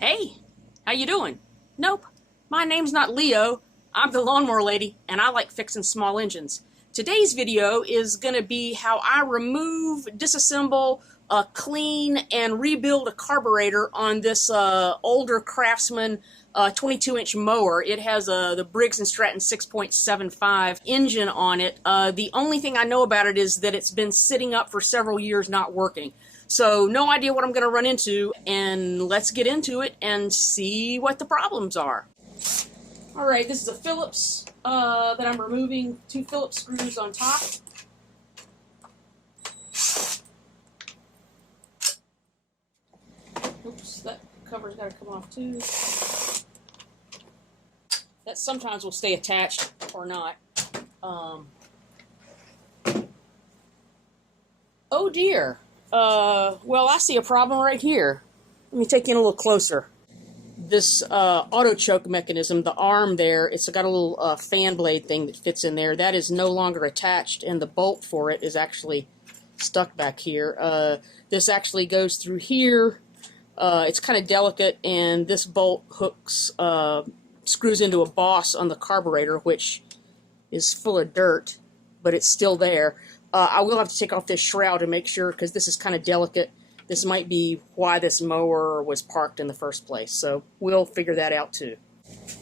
Hey, how you doing? Nope, my name's not Leo. I'm the Lawnmower Lady, and I like fixing small engines. Today's video is going to be how I remove, disassemble, clean, and rebuild a carburetor on this older Craftsman 22-inch mower. It has the Briggs Stratton 6.75 engine on it. The only thing I know about it is that it's been sitting up for several years not working. So no idea what I'm going to run into, and let's get into it and see what the problems are. Alright, this is a Phillips that I'm removing, 2 Phillips screws on top. Oops, that cover's got to come off too. That sometimes will stay attached or not. Oh dear. Well, I see a problem right here. Let me take you in a little closer. This auto choke mechanism, the arm there, it's got a little fan blade thing that fits in there. That is no longer attached, and the bolt for it is actually stuck back here. This actually goes through here. It's kind of delicate, and this bolt hooks, screws into a boss on the carburetor, which is full of dirt, but it's still there. I will have to take off this shroud to make sure, because this is kind of delicate. This might be why this mower was parked in the first place, so we'll figure that out too.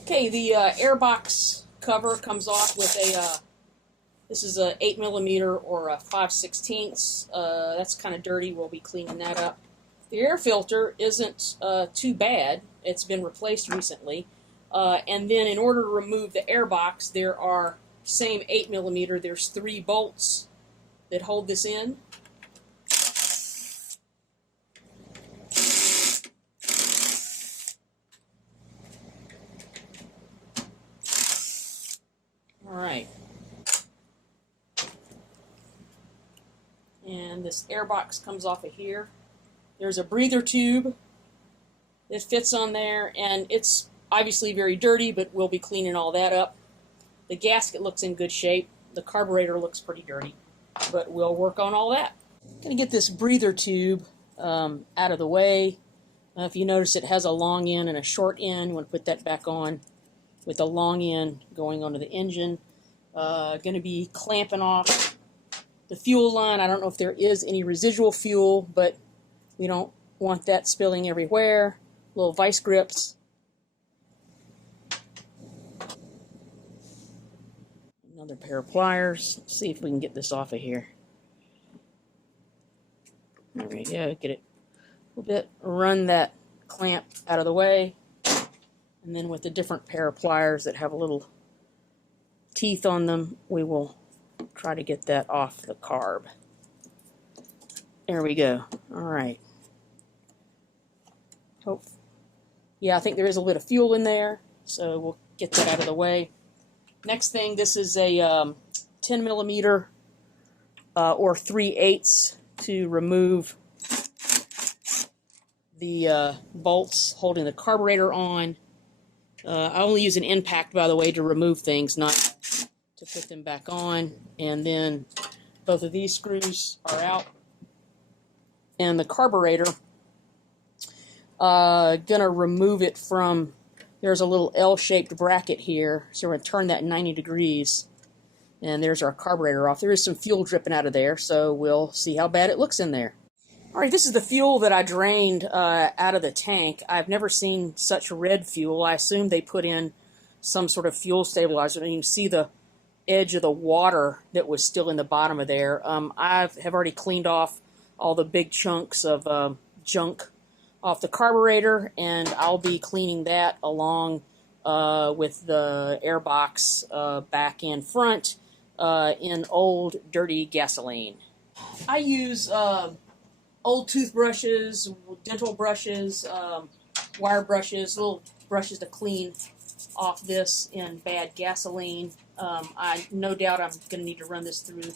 Okay, the airbox cover comes off with a, this is a 8mm or a 5/16. That's kind of dirty. We'll be cleaning that up. The air filter isn't too bad. It's been replaced recently. And then in order to remove the airbox, there are, same 8mm, there's 3 bolts that hold this in. Alright. And this airbox comes off of here. There's a breather tube that fits on there, and it's obviously very dirty, but we'll be cleaning all that up. The gasket looks in good shape. The carburetor looks pretty dirty, but we'll work on all that. I'm going to get this breather tube out of the way. If you notice, it has a long end and a short end. You want to put that back on with the long end going onto the engine. Going to be clamping off the fuel line. I don't know if there is any residual fuel, but we don't want that spilling everywhere. Little vice grips. Another pair of pliers. Let's see if we can get this off of here. There we go. Get it a little bit. Run that clamp out of the way. And then with the different pair of pliers that have a little teeth on them, we will try to get that off the carb. There we go. Alright. Yeah, I think there is a bit of fuel in there, so we'll get that out of the way. Next thing, this is a 10mm or 3/8 to remove the bolts holding the carburetor on. I only use an impact, by the way, to remove things, not to put them back on. And then both of these screws are out. And the carburetor, gonna remove it from, there's a little L-shaped bracket here, so we're gonna turn that 90 degrees, and there's our carburetor off. There is some fuel dripping out of there, so we'll see how bad it looks in there. Alright, this is the fuel that I drained out of the tank. I've never seen such red fuel. I assume they put in some sort of fuel stabilizer, and you can see the edge of the water that was still in the bottom of there. I have already cleaned off all the big chunks of junk off the carburetor, and I'll be cleaning that along with the airbox back and front in old dirty gasoline. I use old toothbrushes, dental brushes, wire brushes, little brushes to clean off this in bad gasoline. I no doubt I'm going to need to run this through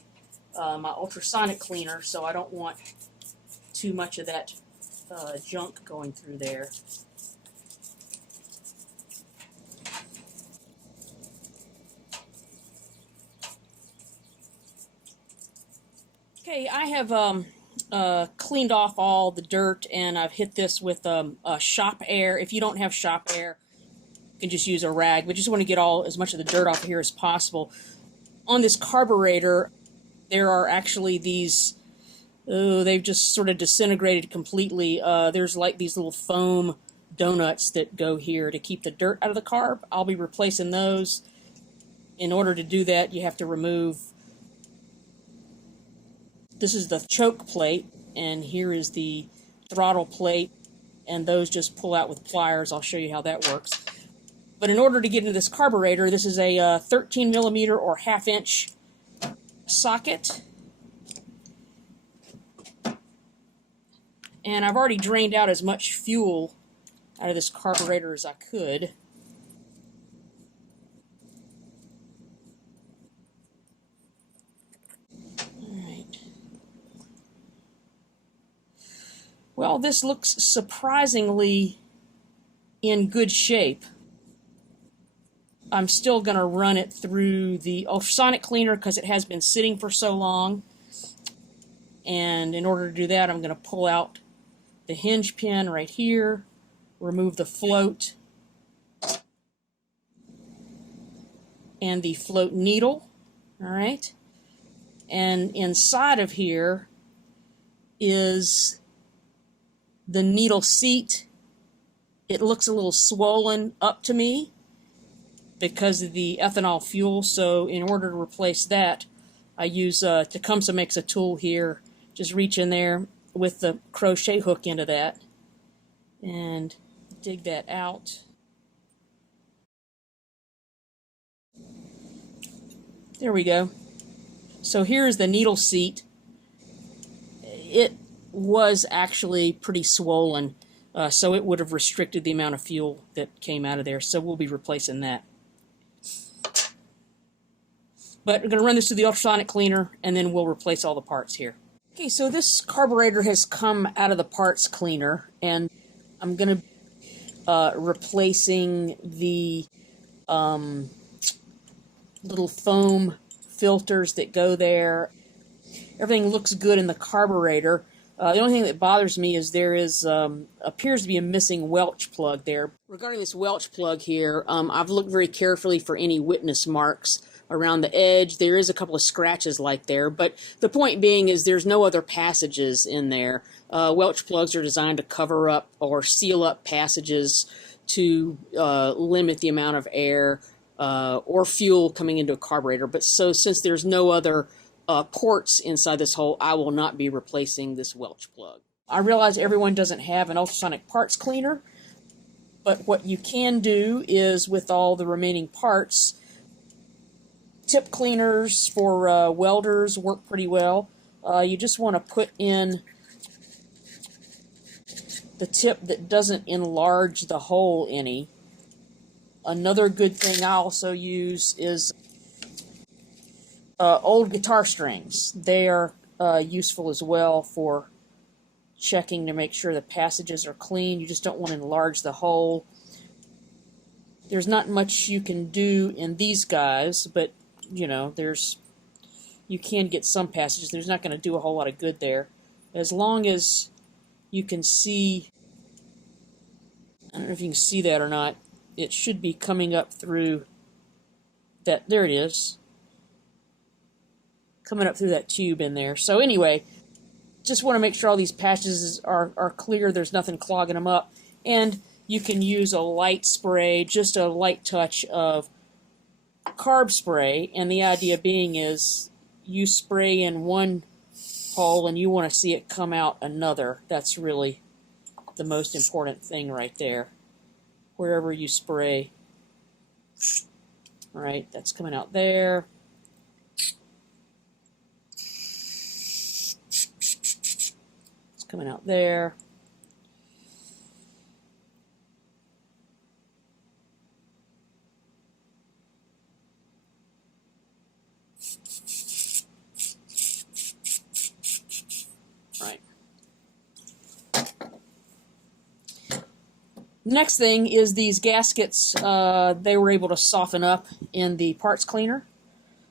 my ultrasonic cleaner, so I don't want too much of that junk going through there. Okay, I have cleaned off all the dirt, and I've hit this with shop air. If you don't have shop air, you can just use a rag, but just want to get as much of the dirt off here as possible. On this carburetor, there are actually these, they've just sort of disintegrated completely. There's like these little foam donuts that go here to keep the dirt out of the carb. I'll be replacing those. In order to do that, you have to remove, this is the choke plate, and here is the throttle plate, and those just pull out with pliers. I'll show you how that works. But in order to get into this carburetor, this is a 13 millimeter or 1/2 inch socket. And I've already drained out as much fuel out of this carburetor as I could. Alright. Well, this looks surprisingly in good shape. I'm still going to run it through the ultrasonic cleaner because it has been sitting for so long. And in order to do that, I'm going to pull out the hinge pin right here, remove the float and the float needle. All right. And inside of here is the needle seat. It looks a little swollen up to me because of the ethanol fuel, so in order to replace that, I use, Tecumseh makes a tool here. Just reach in there with the crochet hook into that and dig that out. There we go. So here's the needle seat. It was actually pretty swollen, so it would have restricted the amount of fuel that came out of there, so we'll be replacing that. But we're going to run this through the ultrasonic cleaner, and then we'll replace all the parts here. Okay, so this carburetor has come out of the parts cleaner, and I'm going to replacing the little foam filters that go there. Everything looks good in the carburetor. The only thing that bothers me is there is appears to be a missing Welch plug there. Regarding this Welch plug here, I've looked very carefully for any witness marks around the edge. There is a couple of scratches like there, but the point being is there's no other passages in there. Welch plugs are designed to cover up or seal up passages to limit the amount of air or fuel coming into a carburetor. But so since there's no other ports inside this hole, I will not be replacing this Welch plug. I realize everyone doesn't have an ultrasonic parts cleaner, but what you can do is with all the remaining parts, tip cleaners for welders work pretty well. You just want to put in the tip that doesn't enlarge the hole any. Another good thing I also use is old guitar strings. They are useful as well for checking to make sure the passages are clean. You just don't want to enlarge the hole. There's not much you can do in these guys, but you know, you can get some passages. There's not going to do a whole lot of good there. As long as you can see, I don't know if you can see that or not, it should be coming up through that, there it is, coming up through that tube in there. So anyway, just want to make sure all these passages are clear, there's nothing clogging them up, and you can use a light spray, just a light touch of carb spray, and the idea being is you spray in one hole and you want to see it come out another. That's really the most important thing right there. Wherever you spray. All right, that's coming out there. It's coming out there. Right. Next thing is these gaskets. They were able to soften up in the parts cleaner.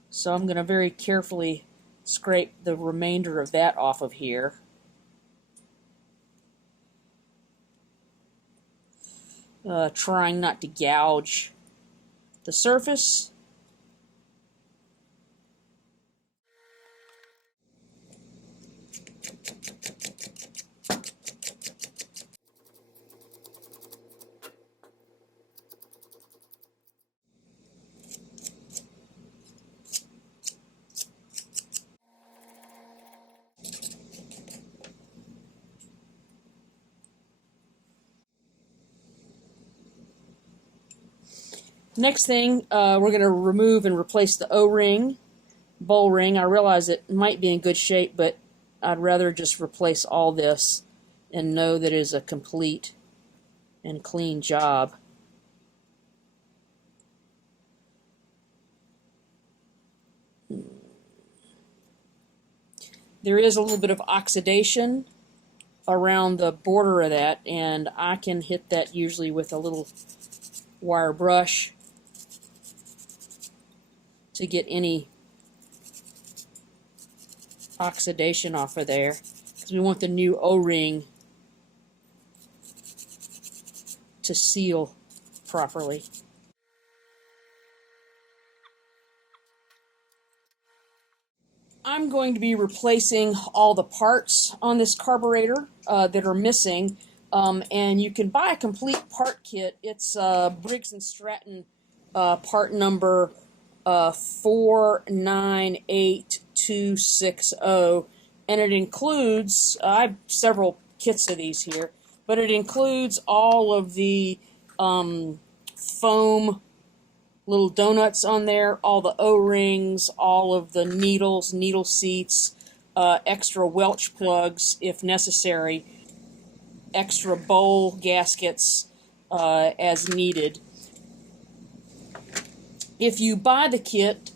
So I'm going to very carefully scrape the remainder of that off of here. trying not to gouge the surface. Next thing, we're going to remove and replace the O-ring, bowl ring. I realize it might be in good shape, but I'd rather just replace all this and know that it is a complete and clean job. There is a little bit of oxidation around the border of that, and I can hit that usually with a little wire brush to get any oxidation off of there, because we want the new O-ring to seal properly. I'm going to be replacing all the parts on this carburetor that are missing, and you can buy a complete part kit. It's Briggs Stratton part number 498260, and it includes, I have several kits of these here, but it includes all of the foam little donuts on there, all the O-rings, all of the needles, needle seats, extra Welch plugs if necessary, extra bowl gaskets as needed. If you buy the kit,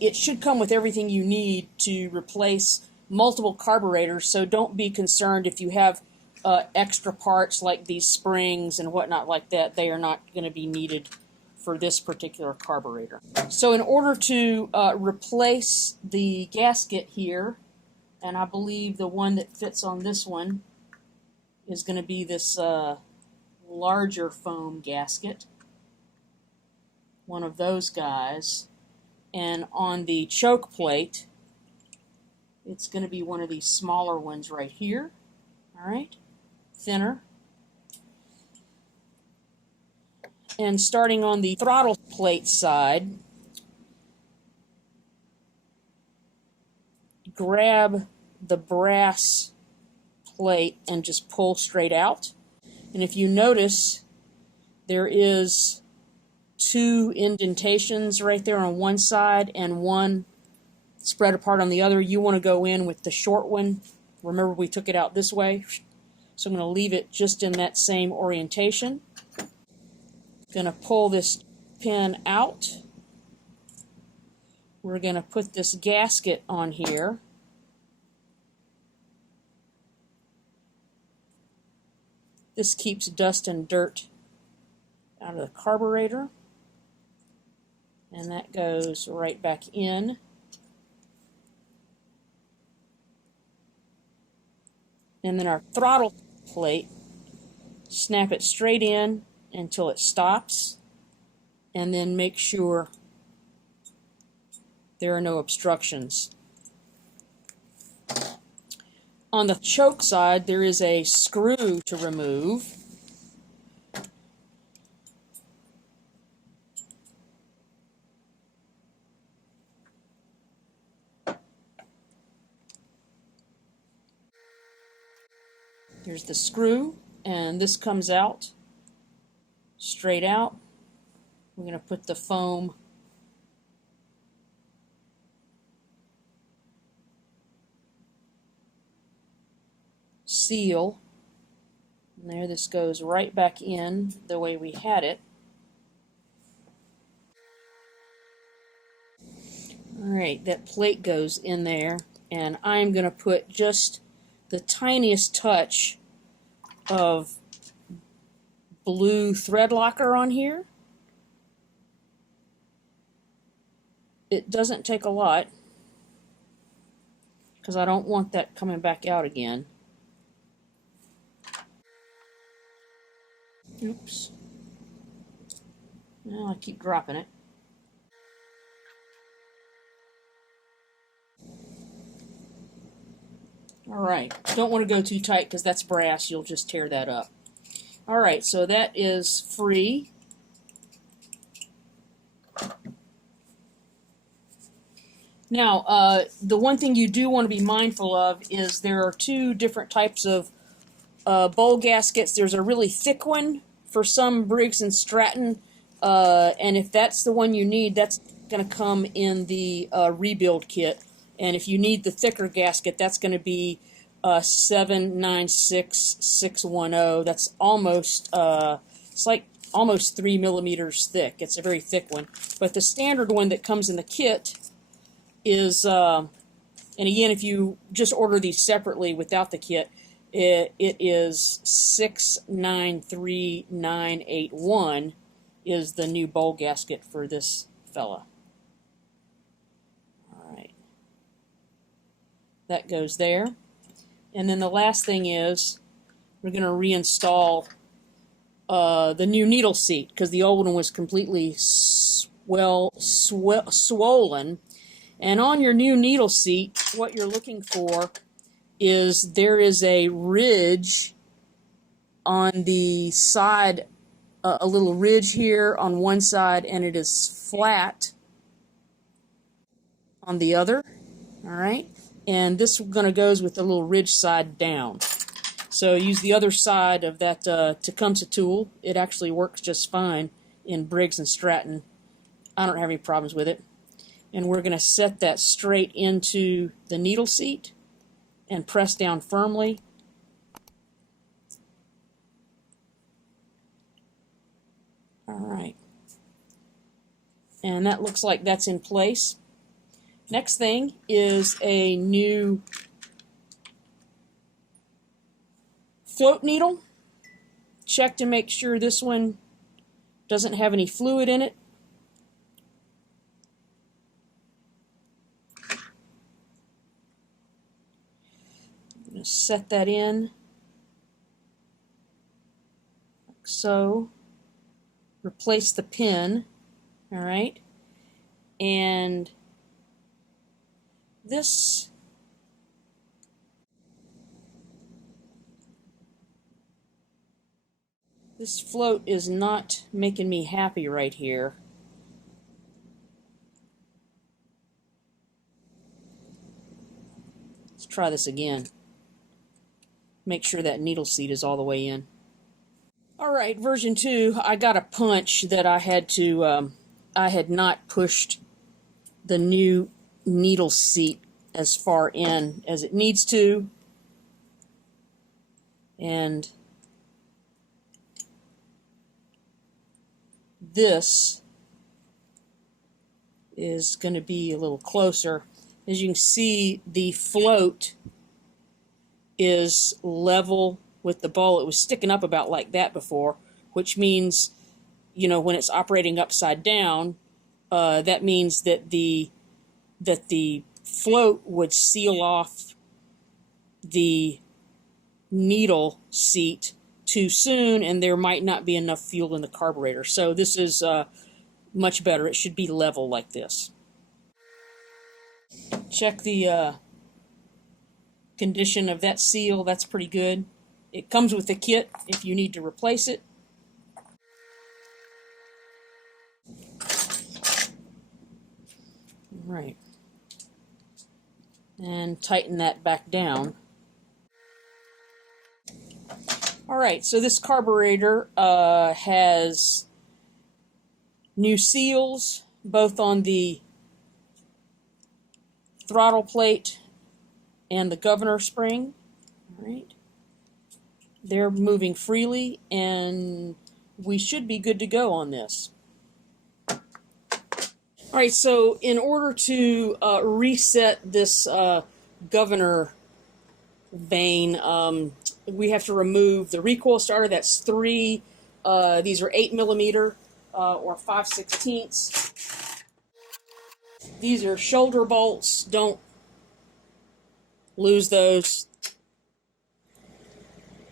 it should come with everything you need to replace multiple carburetors, so don't be concerned if you have extra parts like these springs and whatnot like that. They are not going to be needed for this particular carburetor. So in order to replace the gasket here, and I believe the one that fits on this one is going to be this larger foam gasket, one of those guys, and on the choke plate it's going to be one of these smaller ones right here, all right, thinner. And starting on the throttle plate side, grab the brass plate and just pull straight out. And if you notice, there is two indentations right there on one side and one spread apart on the other. You want to go in with the short one. Remember, we took it out this way. So I'm going to leave it just in that same orientation. Going to pull this pin out. We're going to put this gasket on here. This keeps dust and dirt out of the carburetor. And that goes right back in. And then our throttle plate, snap it straight in until it stops, and then make sure there are no obstructions. On the choke side, there is a screw to remove. Here's the screw, and this comes out straight out. We're going to put the foam seal, and there this goes right back in the way we had it. Alright, that plate goes in there, and I'm going to put just the tiniest touch of blue thread locker on here. It doesn't take a lot because I don't want that coming back out again. Oops. Well, I keep dropping it. Alright, don't want to go too tight because that's brass, you'll just tear that up. Alright, so that is free. Now, the one thing you do want to be mindful of is there are two different types of bowl gaskets. There's a really thick one for some Briggs and Stratton, and if that's the one you need, that's going to come in the rebuild kit. And if you need the thicker gasket, that's going to be 796610. That's almost it's like almost 3 millimeters thick. It's a very thick one. But the standard one that comes in the kit is, and again, if you just order these separately without the kit, it is 693981 is the new bowl gasket for this fella. Alright. That goes there. And then the last thing is we're going to reinstall the new needle seat because the old one was completely swollen. And on your new needle seat, what you're looking for is there is a ridge on the side, a little ridge here on one side, and it is flat on the other. All right, and this going to goes with the little ridge side down. So use the other side of that Tecumseh tool. It actually works just fine in Briggs and Stratton. I don't have any problems with it. And we're going to set that straight into the needle seat and press down firmly. All right. And that looks like that's in place. Next thing is a new float needle. Check to make sure this one doesn't have any fluid in it. Set that in like so. Replace the pin. All right, and this float is not making me happy right here. Let's try this again. Make sure that needle seat is all the way in. Alright, version 2, I got a punch that I had to, I had not pushed the new needle seat as far in as it needs to. And this is going to be a little closer. As you can see, the float is level with the bowl. It was sticking up about like that before, which means, you know, when it's operating upside down, that means that the float would seal off the needle seat too soon, and there might not be enough fuel in the carburetor. So this is much better. It should be level like this. Check the condition of that seal. That's pretty good. It comes with the kit if you need to replace it. Right. And tighten that back down. Alright, so this carburetor has new seals both on the throttle plate and the governor spring. All right. They're moving freely, and we should be good to go on this. All right, so in order to reset this governor vane, we have to remove the recoil starter. That's 3. These are 8 millimeter or 5/16. These are shoulder bolts. Don't lose those.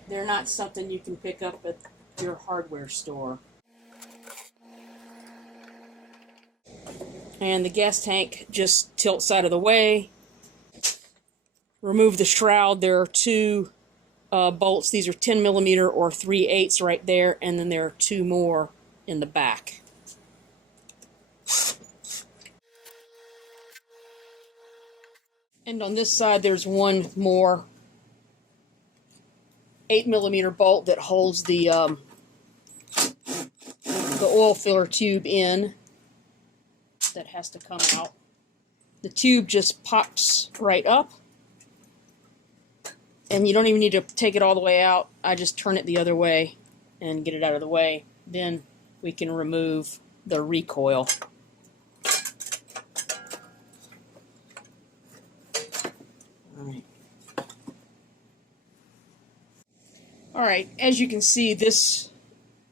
They're not something you can pick up at your hardware store. And the gas tank just tilts out of the way. Remove the shroud. There are two bolts. These are 10 millimeter or 3/8 right there, and then there are two more in the back. And on this side there's one more 8 millimeter bolt that holds the oil filler tube in. That has to come out. The tube just pops right up, and you don't even need to take it all the way out. I just turn it the other way and get it out of the way. Then we can remove the recoil. Alright, as you can see, this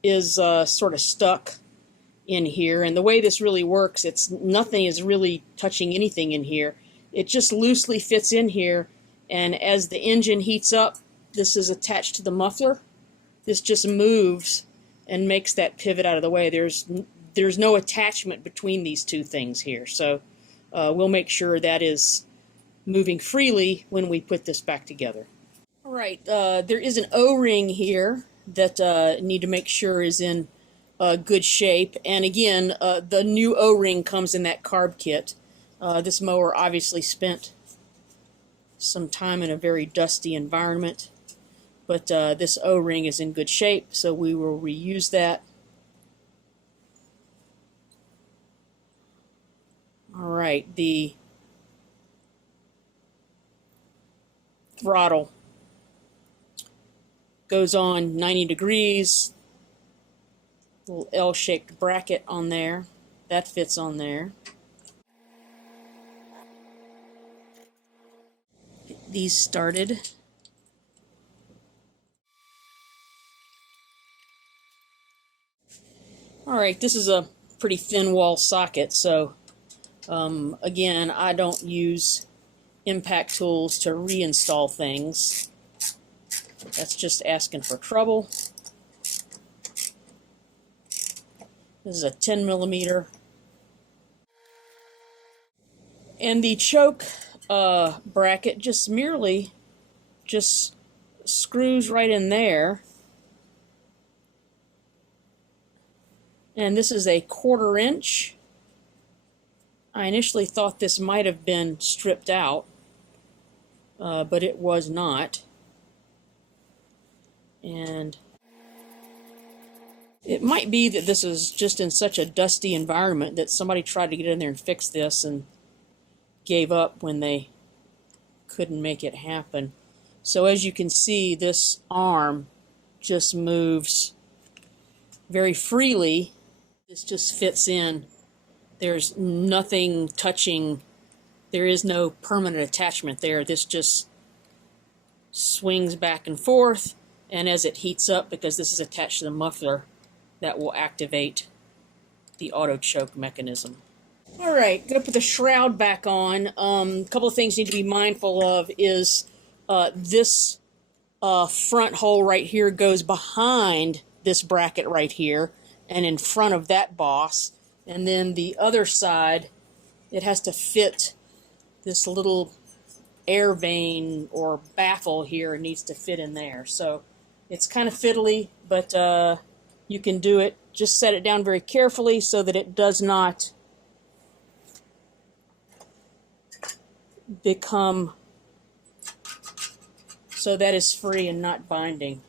is sort of stuck in here, and the way this really works, nothing is really touching anything in here. It just loosely fits in here, and as the engine heats up, this is attached to the muffler. This just moves and makes that pivot out of the way. There's no attachment between these two things here, so we'll make sure that is moving freely when we put this back together. Alright, there is an O-ring here that need to make sure is in good shape, and again, the new O-ring comes in that carb kit. This mower obviously spent some time in a very dusty environment, but this O-ring is in good shape, so we will reuse that. Alright, the throttle goes on 90 degrees. Little L-shaped bracket on there. That fits on there. Get these started. Alright, this is a pretty thin wall socket, so again, I don't use impact tools to reinstall things. That's just asking for trouble. This is a 10 millimeter. And the choke bracket just screws right in there. And this is a 1/4 inch. I initially thought this might have been stripped out, but it was not. And it might be that this is just in such a dusty environment that somebody tried to get in there and fix this and gave up when they couldn't make it happen. So as you can see, this arm just moves very freely. This just fits in. There's nothing touching. There is no permanent attachment there. This just swings back and forth, and as it heats up, because this is attached to the muffler, that will activate the auto choke mechanism. Alright, going to put the shroud back on. A couple of things you need to be mindful of is this front hole right here goes behind this bracket right here and in front of that boss, and then the other side, it has to fit this little air vane or baffle here. It needs to fit in there, so it's kind of fiddly, but you can do it. Just set it down very carefully so that it does not become so that is free and not binding.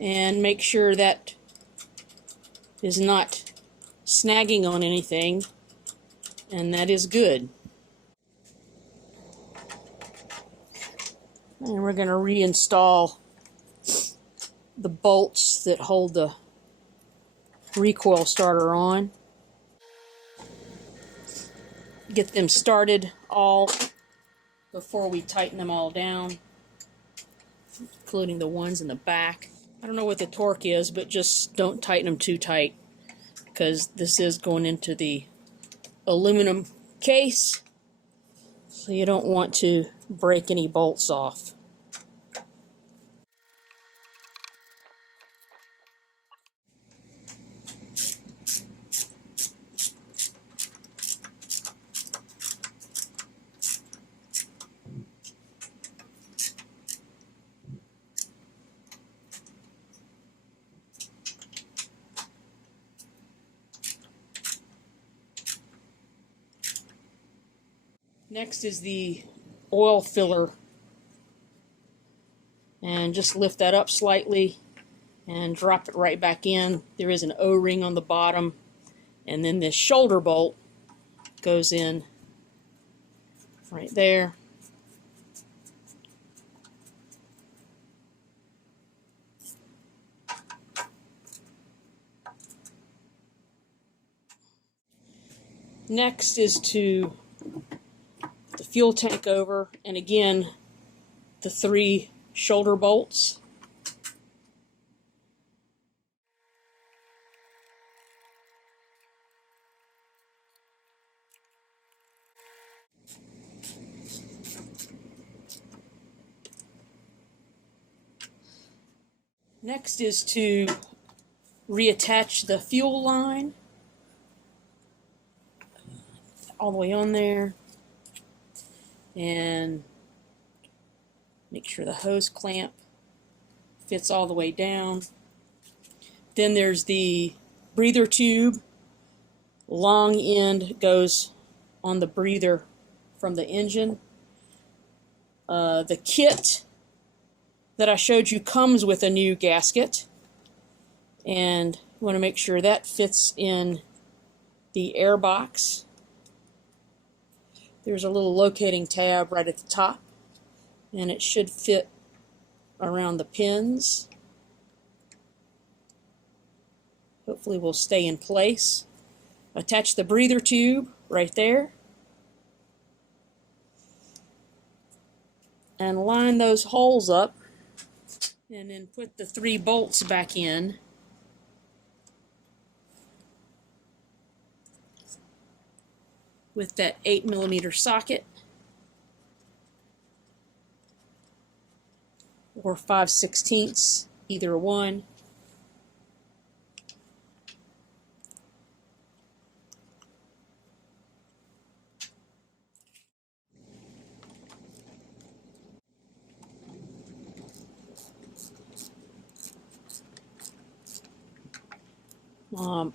And make sure that is not snagging on anything, and that is good. And we're going to reinstall the bolts that hold the recoil starter on. Get them started all before we tighten them all down, including the ones in the back. I don't know what the torque is, but just don't tighten them too tight, because this is going into the aluminum case, so you don't want to break any bolts off. Next is the oil filler, and just lift that up slightly and drop it right back in. There is an O-ring on the bottom, and then this shoulder bolt goes in right there. Next is to put the fuel tank over, and again the 3 shoulder bolts. Next is to reattach the fuel line all the way on there, and make sure the hose clamp fits all the way down. Then there's the breather tube. Long end goes on the breather from the engine. The kit that I showed you comes with a new gasket, and you want to make sure that fits in the air box. There's a little locating tab right at the top, and it should fit around the pins. Hopefully will stay in place. Attach the breather tube right there, and line those holes up, and then put the 3 bolts back in. With that 8mm socket, or 5/16, either one.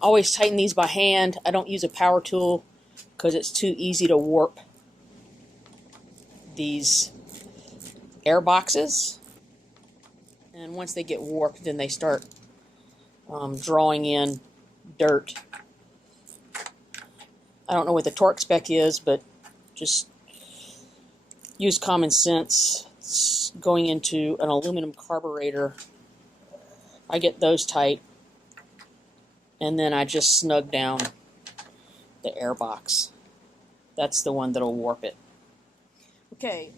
Always tighten these by hand. I don't use a power tool because it's too easy to warp these air boxes. And once they get warped, then they start drawing in dirt. I don't know what the torque spec is, but just use common sense. It's going into an aluminum carburetor. I get those tight, and then I just snug down the air box. That's the one that'll warp it. Okay,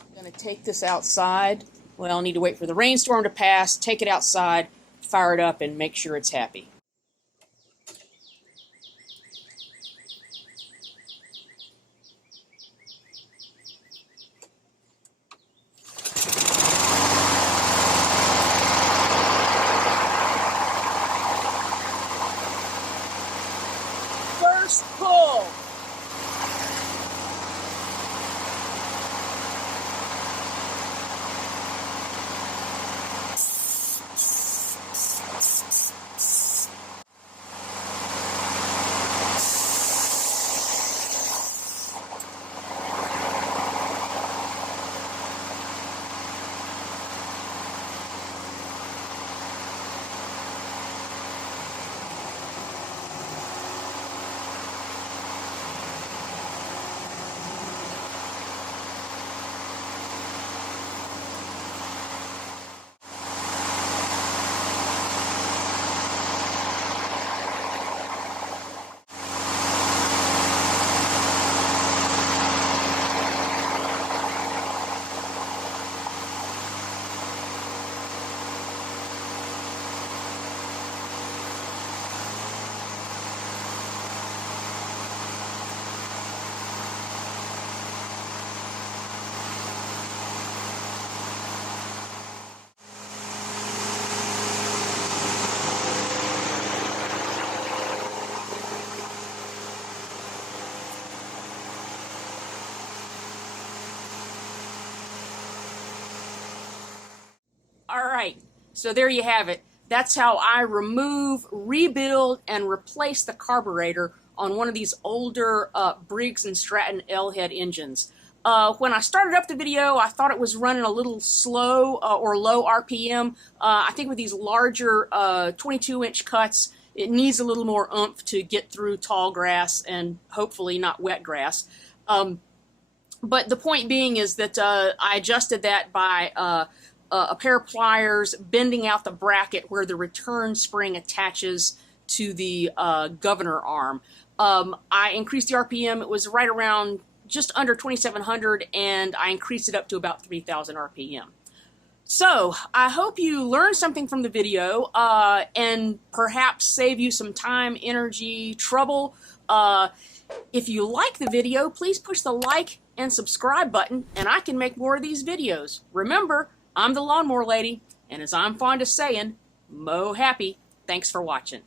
I'm going to take this outside. Well, I'll need to wait for the rainstorm to pass, take it outside, fire it up, and make sure it's happy. First pull. Alright, so there you have it. That's how I remove, rebuild, and replace the carburetor on one of these older Briggs and Stratton L-head engines. When I started up the video, I thought it was running a little slow or low RPM. I think with these larger 22-inch cuts, it needs a little more oomph to get through tall grass and hopefully not wet grass. But the point being is that I adjusted that by a pair of pliers, bending out the bracket where the return spring attaches to the governor arm. I increased the RPM. It was right around just under 2,700, and I increased it up to about 3,000 RPM. So I hope you learned something from the video and perhaps save you some time, energy, trouble. If you like the video, please push the like and subscribe button, and I can make more of these videos. Remember, I'm the Lawnmower Lady, and as I'm fond of saying, mow happy. Thanks for watching.